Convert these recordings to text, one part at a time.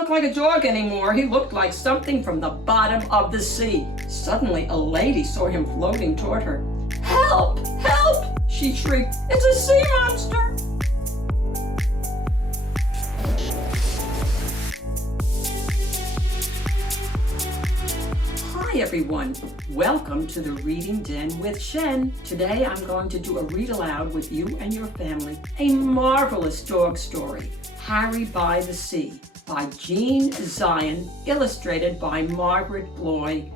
look like a dog anymore. He looked like something from the bottom of the sea. Suddenly, a lady saw him floating toward her. "Help! Help!" she shrieked. "It's a sea monster!" Hi everyone, welcome to the Reading Den with Shen. Today I'm going to do a read aloud with you and your family. A marvelous dog story, Harry by the Sea, by Jean Zion, illustrated by Margaret Bloy.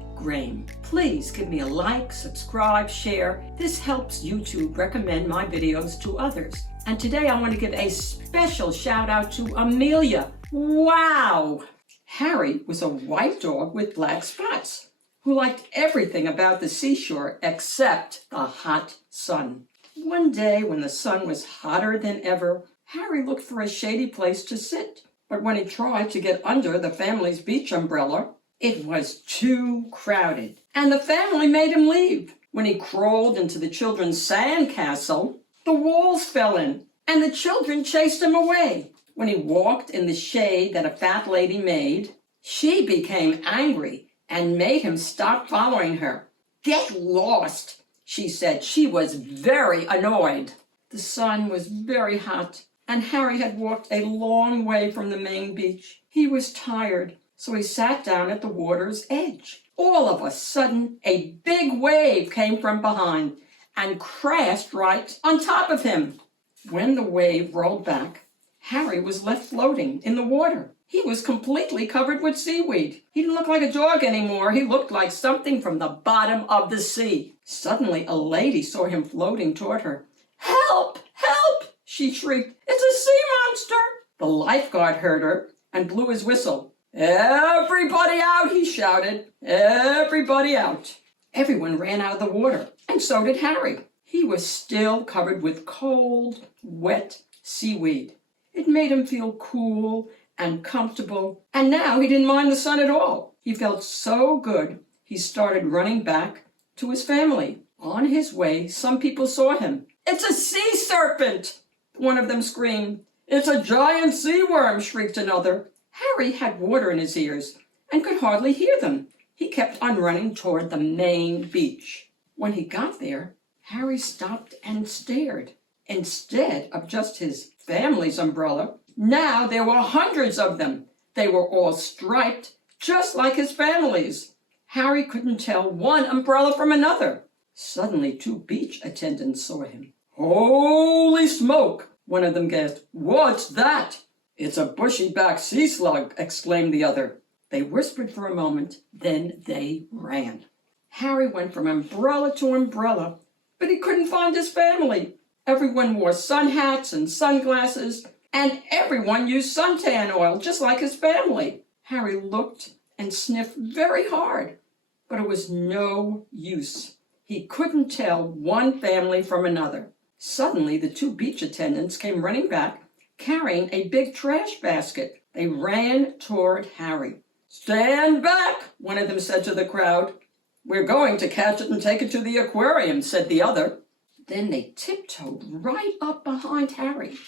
Please give me a like, subscribe, share. This helps YouTube recommend my videos to others. And today I want to give a special shout out to Amelia. Wow! Harry was a white dog with black spots, who liked everything about the seashore except the hot sun. One day when the sun was hotter than ever, Harry looked for a shady place to sit. But when he tried to get under the family's beach umbrella, it was too crowded, and the family made him leave. When he crawled into the children's sand castle, the walls fell in, and the children chased him away. When he walked in the shade that a fat lady made, she became angry and made him stop following her. "Get lost," she said. She was very annoyed. The sun was very hot, and Harry had walked a long way from the main beach. He was tired, so he sat down at the water's edge. All of a sudden, a big wave came from behind and crashed right on top of him. When the wave rolled back, Harry was left floating in the water. He was completely covered with seaweed. He didn't look like a dog anymore. He looked like something from the bottom of the sea. Suddenly, a lady saw him floating toward her. "Help! Help!" she shrieked. "It's a sea monster!" The lifeguard heard her and blew his whistle. "Everybody out!" he shouted. "Everybody out!" Everyone ran out of the water, and so did Harry. He was still covered with cold, wet seaweed. It made him feel cool and comfortable, and now he didn't mind the sun at all. He felt so good, he started running back to his family. On his way, some people saw him. "It's a sea serpent!" one of them screamed. "It's a giant sea worm!" shrieked another. Harry had water in his ears and could hardly hear them. He kept on running toward the main beach. When he got there, Harry stopped and stared. Instead of just his family's umbrella, now there were hundreds of them. They were all striped, just like his family's. Harry couldn't tell one umbrella from another. Suddenly, two beach attendants saw him. "Holy smoke!" one of them gasped. "What's that?" "It's a bushy-backed sea slug," exclaimed the other. They whispered for a moment, then they ran. Harry went from umbrella to umbrella, but he couldn't find his family. Everyone wore sun hats and sunglasses, and everyone used suntan oil, just like his family. Harry looked and sniffed very hard, but it was no use. He couldn't tell one family from another. Suddenly, the two beach attendants came running back, carrying a big trash basket. They ran toward Harry. "Stand back," one of them said to the crowd. "We're going to catch it and take it to the aquarium," said the other. Then they tiptoed right up behind Harry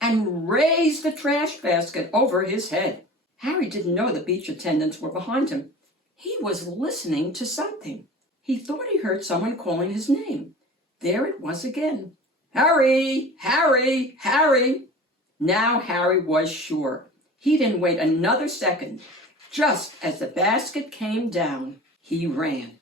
and raised the trash basket over his head. Harry didn't know the beach attendants were behind him. He was listening to something. He thought he heard someone calling his name. There it was again. "Harry! Harry! Harry!" Now Harry was sure. He didn't wait another second. Just as the basket came down, he ran.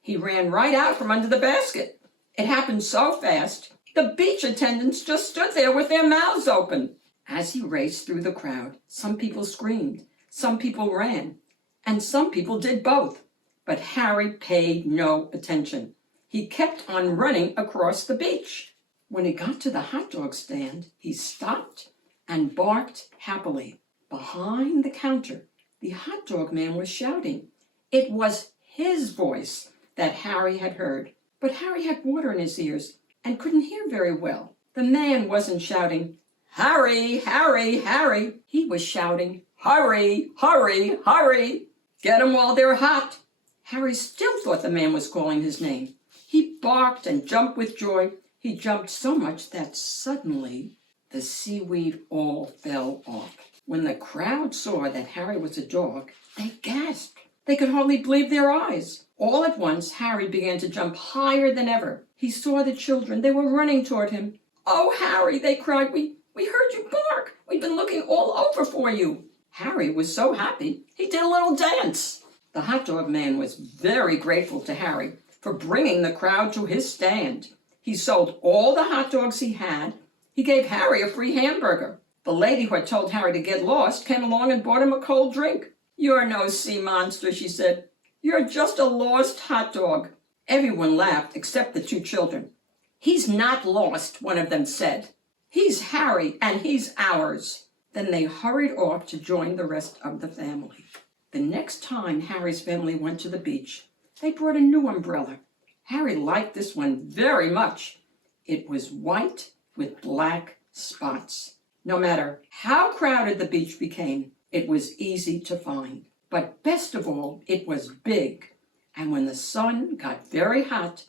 He ran right out from under the basket. It happened so fast, the beach attendants just stood there with their mouths open. As he raced through the crowd, some people screamed, some people ran, and some people did both. But Harry paid no attention. He kept on running across the beach. When he got to the hot dog stand, he stopped and barked happily. Behind the counter, the hot dog man was shouting. It was his voice that Harry had heard, but Harry had water in his ears and couldn't hear very well. The man wasn't shouting, "Harry, Harry, Harry." He was shouting, "Hurry, hurry, hurry. Get 'em while they're hot." Harry still thought the man was calling his name. He barked and jumped with joy. He jumped so much that suddenly the seaweed all fell off. When the crowd saw that Harry was a dog, they gasped. They could hardly believe their eyes. All at once, Harry began to jump higher than ever. He saw the children. They were running toward him. "Oh, Harry," they cried, we heard you bark. We've been looking all over for you." Harry was so happy, he did a little dance. The hot dog man was very grateful to Harry for bringing the crowd to his stand. He sold all the hot dogs he had. He gave Harry a free hamburger. The lady who had told Harry to get lost came along and bought him a cold drink. "You're no sea monster," she said. "You're just a lost hot dog." Everyone laughed except the two children. "He's not lost," one of them said. "He's Harry, and he's ours." Then they hurried off to join the rest of the family. The next time Harry's family went to the beach, they brought a new umbrella. Harry liked this one very much. It was white with black spots. No matter how crowded the beach became, it was easy to find. But best of all, it was big. And when the sun got very hot,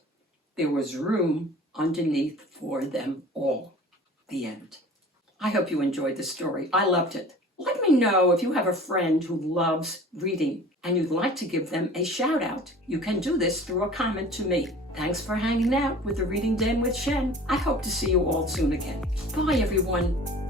there was room underneath for them all. The end. I hope you enjoyed the story. I loved it. Let me know if you have a friend who loves reading and you'd like to give them a shout out. You can do this through a comment to me. Thanks for hanging out with the Reading Den with Shen. I hope to see you all soon again. Bye, everyone.